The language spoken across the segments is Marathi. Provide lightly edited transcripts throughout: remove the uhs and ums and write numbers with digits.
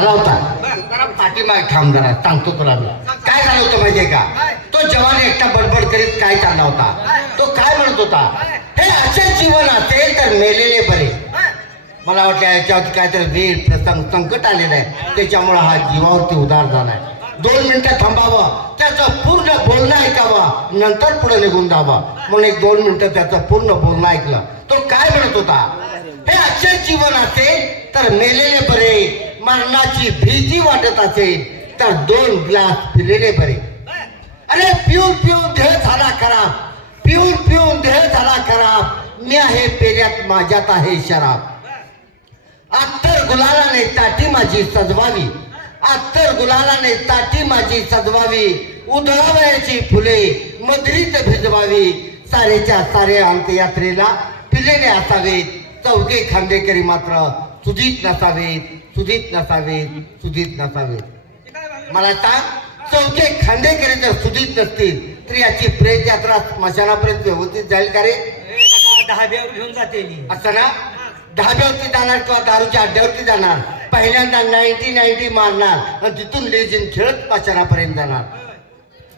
झाला होता. जरा पाठीमाग थांब, जरा सांगतो तुला मी. काय झालं होतं माहितीये का? तो जवान एकटा बडबड करीत काय चालला होता. तो काय म्हणत होता, हे असे जीवन असेल तर मेलेले बरे. मला वाटलं याच्यावरती काहीतरी वेळ प्रसंग संकट आलेलं आहे, त्याच्यामुळे हा जीवावरती उदार झालाय. 2 मिनिटं थांबावं, त्याचं पूर्ण बोलणं ऐकावं, नंतर पुढे निघून जावं. म्हणून 1-2 मिनिटं त्याचं पूर्ण बोलणं ऐकलं. तो काय म्हणत होता, हे असे जीवन असेल तर मेलेले बरे, मरणाची भीती वाटत असेल तर 2 ग्लास पिलेले बरे. अरे पिऊन पिऊन देह झाला खराब, पिऊन पिऊन देह झाला खराब, मी आहे पेल्यात माझ्यात आहे शराब. अत्तर गुलालाने ताटी माझी सजवावी, अत्तर गुलालाने ताटी माझी सजवावी, उधळावयाची फुले मधुरीत भिजवावी, सारेच्या सारे अंत्ययात्रेला पिलेले असावेत, चौघे खांदेकरी मात्र सुधीत नसावेत, सुधीत नसावेत, सुधीत नसावेत. मला सांग, चौघे खांदेकरी जर सुधीत नसतील तर याची प्रेत यात्रा स्मशानापर्यंत व्यवस्थित जाईल का रे? दहाब्यावर घेऊन जाते असं ना, धाब्यावरती जाणार किंवा दारूच्या अड्ड्यावरती जाणार, पहिल्यांदा 90 मारणार आणि तिथून लेझिम खेळत स्मशानापर्यंत जाणार.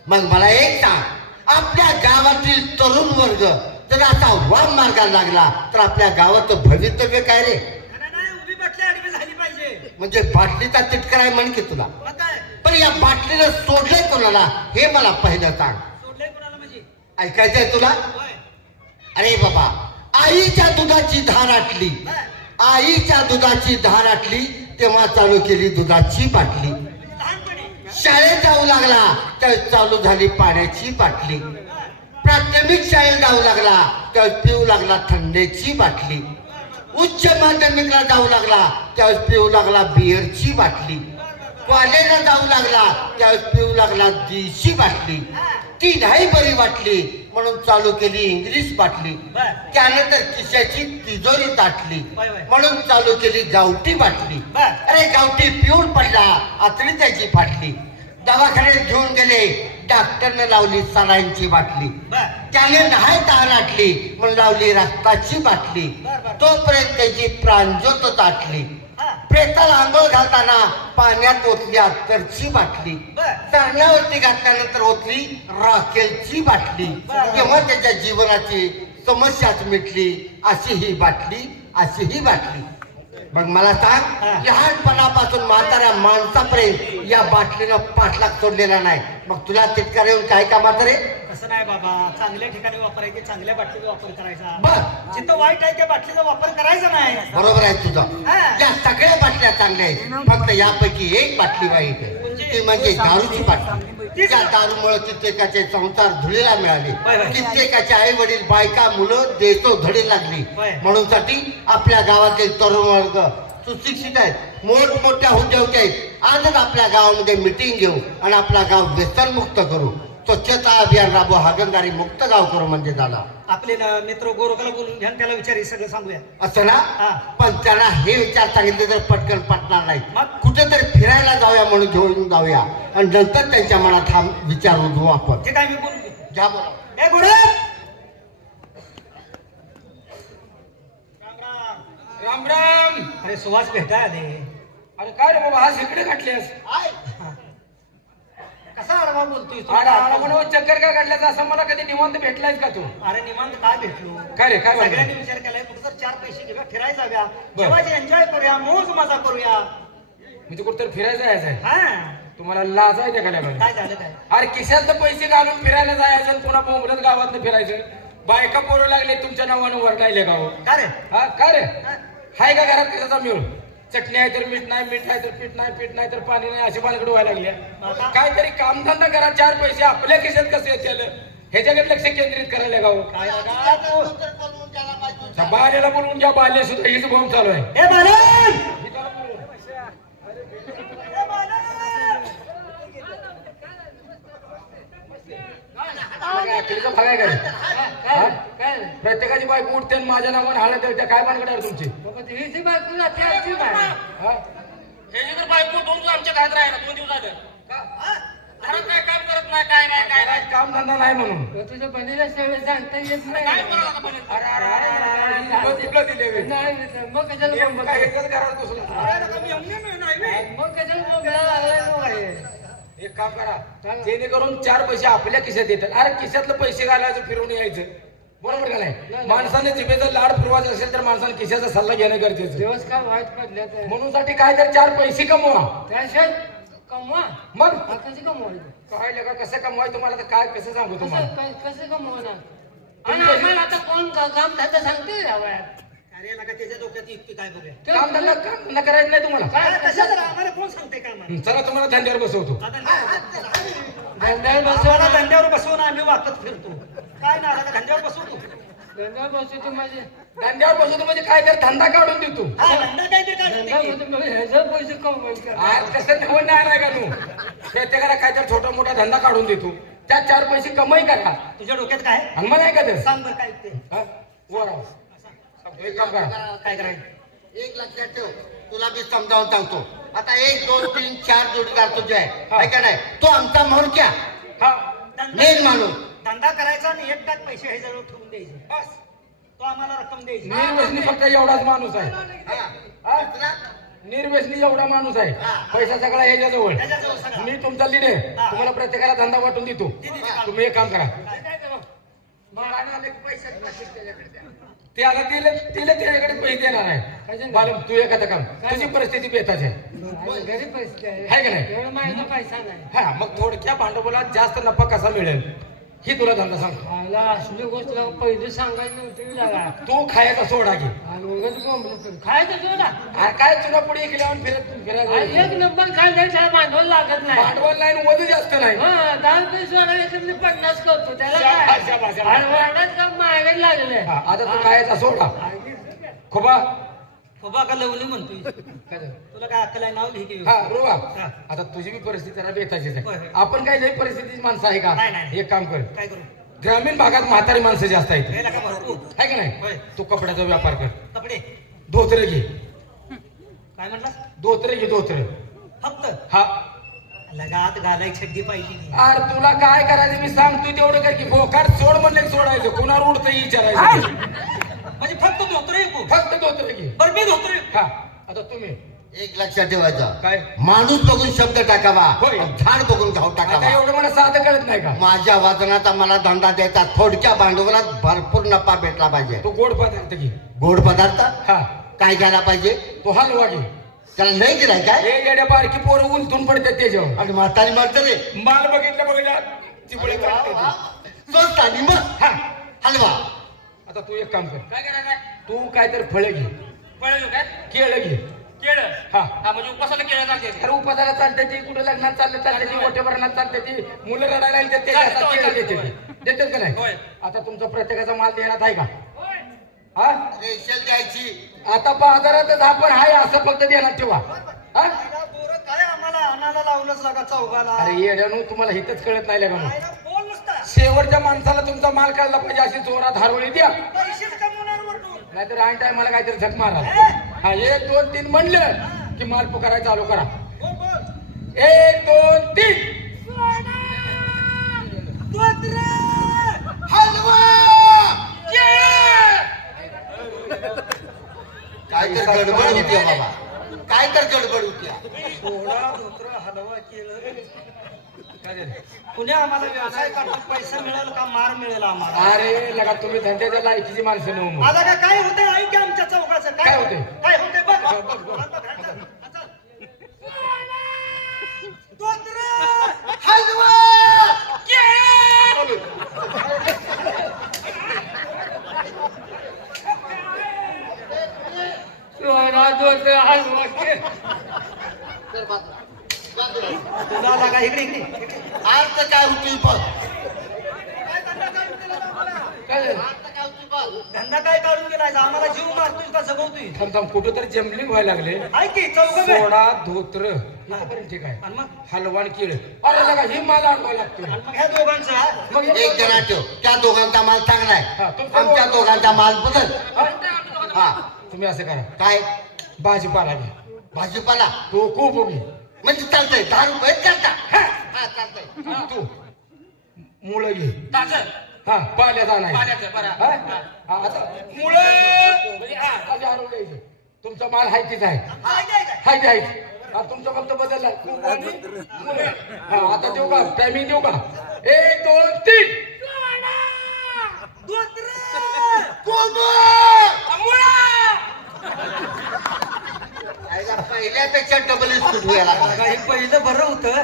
मग मला एक सांग, आपल्या गावातील तरुण वर्ग जर असा वाम मार्गाला लागला तर आपल्या गावाचं भवितव्य काय रे? उभी बाटली आडवी झाली पाहिजे. म्हणजे बाटलीचा तिटकर आहे म्हण की तुला. पण या बाटलीनं सोडलंय कोणाला हे मला पहिलं सांग. सोडलंय कोणाला म्हणजे ऐकायचंय तुला? अरे बाबा, आईच्या दुधाची धार आटली, आईच्या दुधाची धार आटली तेव्हा चालू केली दुधाची बाटली. शाळेत जाऊ लागला तर चालू झाली पाण्याची बाटली. प्राथमिक शाळेत जाऊ लागला तर पिऊ लागला थंडीची बाटली. उच्च माध्यमिकला जाऊ लागला त्यावेळेस पिऊ लागला बिअरची बाटली. कॉलेजला जाऊ लागला त्यावेळेस पिऊ लागला देशी बाटली. ती नाही बरी वाटली म्हणून चालू केली इंग्लिश बाटली. त्यानंतर खिशाची तिजोरी ताटली म्हणून चालू केली गावठी बाटली. अरे गावठी पिऊन पडला, आतडी त्याची फाटली. दवाखान्यात घेऊन गेले, डॉक्टरने लावली सलाईनची बाटली. त्याने नाही तहान आटली म्हणून लावली रक्ताची बाटली. तोपर्यंत त्याची प्राणज्योत ताटली. प्रेताला आंघोळ घालताना पाण्यात ओतली अत्तरची बाटली. तरणावरती घातल्यानंतर ओतली राखेलची बाटली. तेव्हा त्याच्या जीवनाची समस्याच मिटली. अशी ही बाटली, अशी ही बाटली. मग मला सांग, लहानपणापासून म्हाताऱ्या माणसापर्यंत या बाटलीनं पाठलाग सोडलेला नाही. मग तुला तितकार येऊन काय कामाचं रे? असं नाही बाबा, चांगल्या ठिकाणी वापरायचे, चांगल्या बाटलीचा वापर करायचा. बस, जिथं वाईट आहे त्या बाटलीचा वापर करायचा नाही. बरोबर आहे तुझं. या सगळ्या बाटल्या चांगल्या आहेत, फक्त यापैकी एक बाटली वाईट आहे, ती म्हणजे दारूची बाटली. त्या दारूमुळे कित्येकाचे संसार धुळीला मिळाले, कित्येकाचे आई वडील, बायका, मुलं देतो धडे लागली. म्हणून साठी आपल्या गावातील तरुण वर्ग सुशिक्षित आहेत, मोठमोठ्या हुद्द्यावरती आहेत. आजच आपल्या गावामध्ये मिटिंग घेऊ आणि आपला गाव व्यसनमुक्त करू. स्वच्छता अभियान राबवू, हागणदारी मुक्त गाव करू म्हणजे झाला. आपले मित्र गोरखाला बोलून घ्या, त्याला विचार सगळं सांगूया. असं ना, पण त्याला हे विचार सांगितले तर पटकन पटणार नाही. कुठेतरी फिरायला जाऊया म्हणून घेऊन जाऊया आणि नंतर त्यांच्या मनात हा विचार उद्भवू आपण. ते काय मी बोलू घ्या बोला. ए गोरे, राम राम. अरे सुहास भेटाय आले. अरे काय रे बाबा, आज इकडे काढलेस? कसा आडवा बोलतोय तू? म्हणून चक्कर काय काढल्यास असं मला कधी निवांत भेटलायस का तू? अरे निवांत काय भेटलो? काय रे, काय सगळ्यांनी विचार केलाय कुठं तर 4 पैसे घेऊया, फिरायला जाऊया, जेवायचे, एन्जॉय करूया, मोज मजा करूया. मी तू कुठं फिरायला जायचंय? हा, तुम्हाला लाज आहे त्या खाल्या? काय झालं काय? अरे खिशातलं पैसे घालून फिरायला जायचं, पुन्हा बोंबलत गावात फिरायचं. बायका पोरं लागले तुमच्या नावानं वरडायले गाव. का रे? हा काय रे, हाय का घरात त्याचा मिळून? चटणी आहे तर मीठ नाही, मीठ आहे तर पीठ नाही, पीठ नाही तर पाणी नाही, अशी बालगड व्हायला लागली. काहीतरी कामधंदा करा, 4 पैसे आपल्या खिशात कसे येतील ह्याच्याकडे लक्ष केंद्रित करायला गाव. बाल्याला बोलवून घ्या, बाल्या सुद्धा हीच बॉम्ब चालू आहे. ए बालन, प्रत्येकाची बायको उठते माझ्या नावाने हाळत त्या काय बांधकडे तुमची? हे जर बायको 2 दिवस आमच्या घरात राहिला, 2 दिवस झालं घरात काय काम करत नाही, काय नाही, काय नाही, काम धंदा नाही म्हणून तुझ्या बनीला सगळं सांगता येत नाही. काय बोलावं आता पण? तुला दिले नाही मग कशाला घरात बसला. मग एक काम करा जेणेकरून 4 पैसे आपल्या खिशात येतात. अरे खिशातलं पैसे घालायचं फिरून यायचं बरोबर का नाही. माणसाने जिभेचा लाड पुरवायचा असेल तर माणसाने खिशाचा सल्ला घेणं गरजेचं. दिवस काय वाईट पडले तर म्हणून साठी काय तर 4 पैसे कमवा. त्याशिवाय कमवा मग कसं कमवायचं काय लगा कसं कमवाय तुम्हाला तर काय कसं सांगू तुम्हाला. कसं कमवणार आणि आम्हाला आता कोण काम धंदा सांगते या वयात. अरे नका त्याच्या डोक्यात युक्ती काय बघूया काम धंदा करायचं नाही तुम्हाला. कशाला आम्हाला कोण सांगते का आम्हाला चला तुम्हाला धंद्यावर बसवतो. धंद्यावर आम्हाला बसवणार धंद्यावर बसवून आम्ही वाकत फिरतो काय ना आता धंद्यावर बसवतो धंद्यावर बसवतो म्हणजे धंद्यावर बसवतो म्हणजे काय तर धंदा काढून देतो. हा धंदा काहीतरी धंदा काढतो बसवतो म्हणजे ह्याचं पैसे कमवायचे आज कसं नवं नाही का तू प्रत्येकाला काय तर छोटा मोठा धंदा काढून देतो. त्यात 4 पैसे कमाई करा तुझ्या डोक्यात काय आहे? आणि मला काय ते सांग बरं काय ते वर आवाज. सांगतो, एक काम करा काय करायचं एक लक्षात ठेव, तुला मी समजावून सांगतो. आता 1 2 3 4 जोडीदार तुझे हा. आहे का नाही. तो आमचा म्होरक्या हा मेन माणूस. धंदा करायचा आणि 1 टाक पैसे हे जवळ ठेवून द्यायचे बस तो आम्हाला रक्कम द्यायची निर्व्यसनी फक्त एवढाच माणूस आहे. हा. हा? निर्व्यसनी एवढा माणूस आहे. पैसा सगळा ह्याच्याजवळ. त्याच्याजवळ सगळा मी तुमचा लीड आहे. तुम्हाला प्रत्येकाला धंदा वाटून देतो. तुम्ही एक काम करा त्याला तिला त्याच्याकडे पैसे देणार आहे. बालम तू एखादं काम तुझी परिस्थिती बेताची आहे घरी पैसे आहे का नाही. एवढं माझ्या पैसा नाही हा मग थोडक्या भांडवलात जास्त नफा कसा मिळेल ही तुला धंदा सांगतो. मला असली गोष्ट पहिले सांगायची नव्हती लागा तू खायचा सोडा घे. आणि उगाच बोंबलं तर खायचं सोडा अरे काय तुला पुढे गेल्यावर आणि फिरायचं एक नंबर खायला त्याला भांडवल लागत नाही भांडवल नाही वजन जास्त नाही. हा 10 रुपये सोडा तर मी 50 करतो त्याला शाबास, काय शाबास, शाबास. आणि वाढत का मागे लागले हा, आता तू खायचा सोडा खोबा खोबा का लवली म्हणतोय तुला काय अक्कल आहे नाव लिहि की हा रुवा आता तुझी बी परिस्थिती जरा बेताचीच होय, आहे. होय. आपण काही लई परिस्थितीची माणसं आहे का. नाही, नाही. एक काम कर काय करू ग्रामीण भागात म्हातारी माणसं जास्त आहेत हे नका भरपूर आहे का होय. नाही. तू कपड्याचा व्यापार कर. कपडे धोतर घे. काय म्हटलं धोतर घे धोतर. फक्त हा लगात घालायची छड्डी पाहिजे अरे तुला काय करायचं मी सांगतोय तेवढं कर की बोकार सोड म्हणलं की सोडायचं कुणावर उडतं विचारायचं. म्हणजे फक्त धोतर ऐकू फक्त धोतर घे. बरं मी धोतर हा आता तुम्ही एक लक्षात ठेवायचं, काय माणूस बघून शब्द टाकावा, होय. झाड बघून घाव आता टाकावा. एवढं मला साधं कळत नाही का. माझ्या वजनाचा मला धंदा द्यायचा, थोडक्या भांडवलात भरपूर नफा भेटला पाहिजे. तो गोड पदार्थ घे. गोड पदार्थ हा काय घ्यायला पाहिजे. तो हलवा घे. त्याला नाही दिलाय काय. हे येड्या बारकी पोरं उलटून पडतात त्याच्यावर. आणि म्हातारी म्हणते रे माल बघितलं बघितलं चिपळे काढते ती. स्वस्त आणि मग हा हलवा. आता तू एक काम कर काय करायचं तू काहीतरी फळे घे. पळलं काय केळं घे. केळं हा हा म्हणजे उपासाला केळं चालते अरे उपासाला चालते ती कुठे लग्नात चालते ती मोठ्या भरणात चालते ती मुलं रडायला लागली ते हातात केळं देते ती. देतात का नाही. होय. आता तुमचा प्रत्येकाचा माल देण्यात आहे का. हा रेशल द्यायची. आता बाजारातच आपण आहे असं फक्त देण्यात ठेवा. हा पोरं काय आम्हाला आणायला लावलंच लागा चौघाला अरे येड्यानो तुम्हाला हितच कळत नाही का मग. काय ना बोल नुसता शेवटच्या माणसाला तुमचा माल काढला पाहिजे अशी जोरात हरवळी द्या. पैसेच कमवणार वरतून नाहीतर ऐन टायमाला काहीतरी झक मारा. हा 1 2 3 म्हणलं की माल पुकारायला चालू करा. बोल बोल 1 2 3 धोतर हलवा. काय तर गडबड होती हो बाबा, काय तर गडबड होती. सोडा धोतर हलवा केलं काय झालं? पुण्या आम्हाला व्यवसाय करतो पैसा मिळेल का मार मिळेल आम्हाला अरे लगा तुम्ही धंद्याच्या लायकीची माणसं नव्ह मग. आता काय होतंय ऐक आमच्या चौकाचं काय होतंय? काय होतंय बघ बघ, बघ. धोतर हलवा. सोडा दोन हलवा केला. तुला लागा इकडे इकडे अर्थ काय होती बघ. काय झालं? धंदा काय काढून गेलाय आम्हाला जीव मारतोय का जगवतोय थांब थांब कुठं तरी जमलिंग व्हायला लागले. ऐक की चौक सोडा धोत्र इथपर्यंत ठीक आहे. आणि मग हलवान केळ अरे लगा ही माल आणवा लागतो. मग ह्या दोघांचा मग एक जणा ठेव, त्या दोघांचा माल चांगला हा, आहे, तुमचा आमच्या दोघांचा. दोघांचा माल बदल. हा तुम्ही असं करा काय भाजीपाला घ्या. भाजीपाला तो खूप घे. म्हणजे चालतंय 10 रुपये चालतात. हा चालतंय. तू मुळं घे. ताजं हा पाल्याचा नाही. पाण्याचं बरं हा? हा, आता मुळं म्हणजे हा, अशी आणून द्यायची. तुमचा माल हायतीच आहे. काय काय काय हायती हायती हा तुमचा फक्त बदलला कुंभ आणि मुळे. हा आता देऊ का टायमिंग देऊ का 1 2 3 आईला पहिल्यापेक्षा डबल स्पीड व्हायला लागला. हे पहिलं बरं होतं.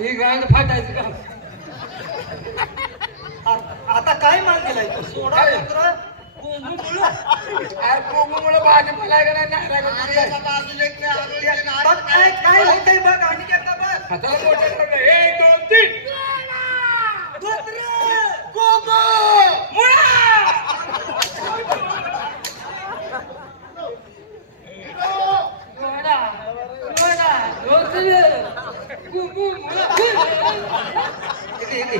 ही गांड फाटायचं काम. आता काय माल दिलाय तू? सोडा कुत्र कोंबू मुळं. अरे कोंबमुळे भाजीपाला आहे का नाही नारळ बघ काय होतंय बघ आणि एकदा बघ. हाताला मोठं ठेवलं 1 2 3 गोडा, गोडा, गोडले, कुंभू, इथे.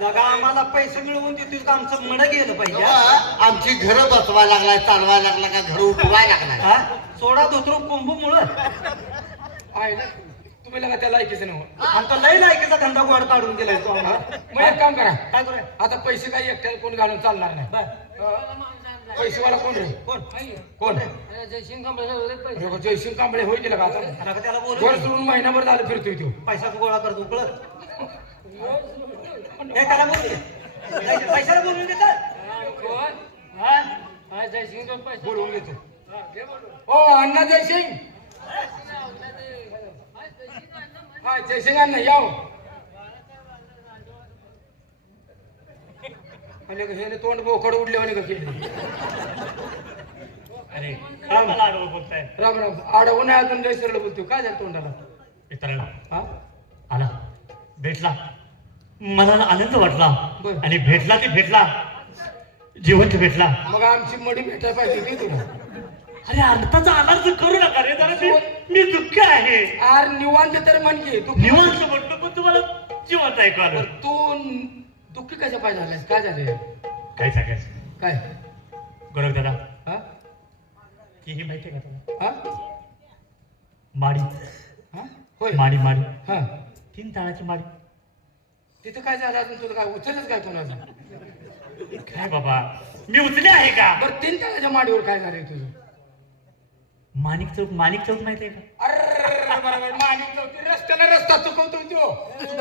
लगा आम्हाला पैसे मिळवून देतील का आमचं मन गेलं पाहिजे हा? आमची घरं बसवायला लागलाय, चालवायला लागला का घर उठवायला लागलाय. हा? सोडा धोत्र कोंबू मुळं. आहे ना तुम्ही लगा त्याला ऐकायचं नाही आमचा लय लायकीचा धंदा गोड काढून दिलाय तो आम्हाला. मग एक काम करा काय करूया? आता पैसे काही एकट्याला कोण घालून चालणार नाही पैसेवाला कोण रे कोण? कोण जयसिंग कंपनी पैसे. जयसिंग कांबळे होईल गेला का आता नका त्याला बोलू. घर सोडून महिनाभर झालं फिरतोय तो पैसा गोळा करतो कळत. हे त्याला बोलू दे. पैशाला बोलून देतात. कोण? हा? हा, जयसिंग पैसे. बोलवून घेतो हा, घे बोलवून. ओ अण्णा जयसिंग हा जयसिंग अण्णा याव आणि हे तोंड बोकड उडले म्हणे का केली अरे काय मला आडवं बोलताय? राम राम आडवून नाही अजून लय सरळ बोलतो काय झालं तोंडाला मित्रांनो हा आला भेटला मनाला आनंद वाटला बरं. आणि भेटला ते भेटला जिवंत भेटला. मग आमची मडी भेटायला पाहिजे होती तुला अरे अर्थाचा अनार्थ करू नका रे जरा मी दुःख आहे. आर निवांत तर म्हण की तू निवांत म्हणतो पण तुम्हाला जिवंत ऐकू आलं. तू दुःखी कशा पाहिजे झालेस काय झाले काय सांगायचं काय गौरव दादा हा ती ही माहिती आहे का तुला हा माडी हा होय माडी माडी हा 3 ताळाची माडी. तिथं काय झालं अजून तुला काय उचलच काय कोणाचं काय बाबा मी उचले आहे का? बरं 3 ताळाच्या माडीवर काय झालंय तुझं माणिक चौक माहिती आहे का? अरे बरोबर माणिक चौकी रस्त्याला रस्ता चुकवतो तो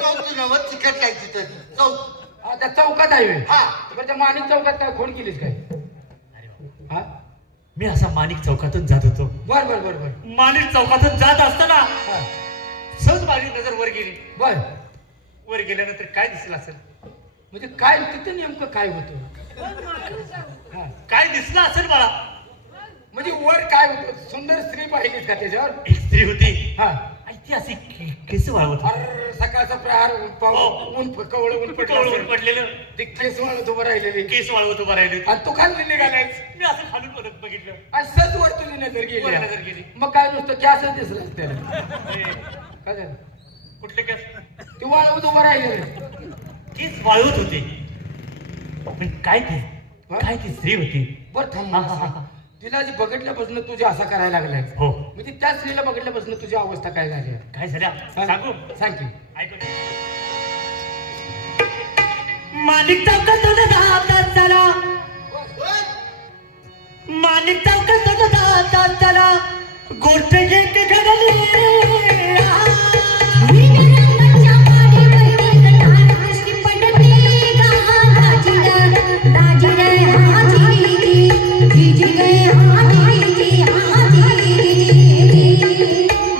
चौकी नव्हत तिकट लायची तर चौक. हा, त्या चौकात आहे व्हय. हा. बरं त्या माणिक चौकात काय खोड केलीस काय अरे बाबा, हा मी असा माणिक चौकातून जात होतो. बर बर बर बर माणिक चौकातून जात असताना हा सहज माझी नजर वर गेली. बर वर गेल्यानंतर काय दिसलं असेल? म्हणजे काय तिथे नेमकं काय होतं हा काय दिसलं असेल मला? म्हणजे वर काय होतं सुंदर स्त्री पाहिलीस का त्याच्यावर एक स्त्री होती हा आणि ती अशी केस वाळवत होती. अरे सकाळचा प्रहार ऊन कवळ ऊन पडलं कवळून असेल. पडलेलं ते केस वाळत उभं राहिलेले केस वाळवत उभं राहिले. आणि तू खाली निघालायस मी असं खालून परत बघितलं. आणि सहज वर तुझी नजर वर गेली नजर गेली. मग काय नुसतं कॅसच दिसलं त्याला ए, काय झालं कुठले केस? ते वाळवत उभं राहिलेलं केस वाळवत होते. पण काय ती स्त्री होती. बर थांब हा, हा, हा. तिला जे बघितल्यापासून तुझ्या असा करायला लागलाय हो म्हणजे त्या स्त्रीला बघितल्यापासून तुझी अवस्था काय झाली आहे? काय झाल्या हा? सांगू सांग की ऐकू माणिक चौकातून जात असताना माणिक चौकातून जात असताना गोष्ट एक घडली.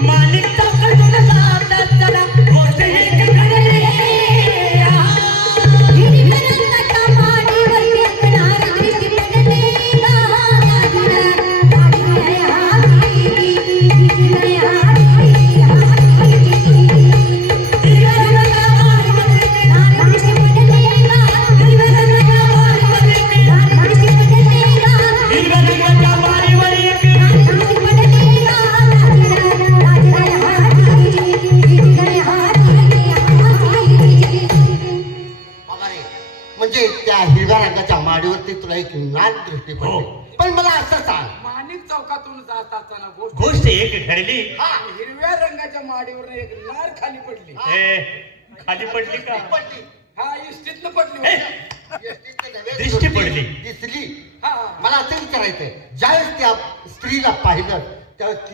माणिक चौकातून जात असताना गोष्ट एक घडली. हिरव्या रंगाच्या माडीवर एक बाबा रे, म्हणजे त्या हिरव्या रंगाच्या माडीवरती तुला एक लाल दृष्टी हो. पडली. पण मला असं सांग माणिक चौकातून जात असताना गोष्ट गोष्ट एक घडली. हिरव्या रंगाच्या माडीवर एक लार खाली पडली ए, खाली पडली का? पडली. हा इष्टीतनं पडली ए, होती. दृष्टी पडली. दिसली. हा मला असं विचारायचंय ज्यावेळेस त्या स्त्रीला पाहिलं त्यावेळेस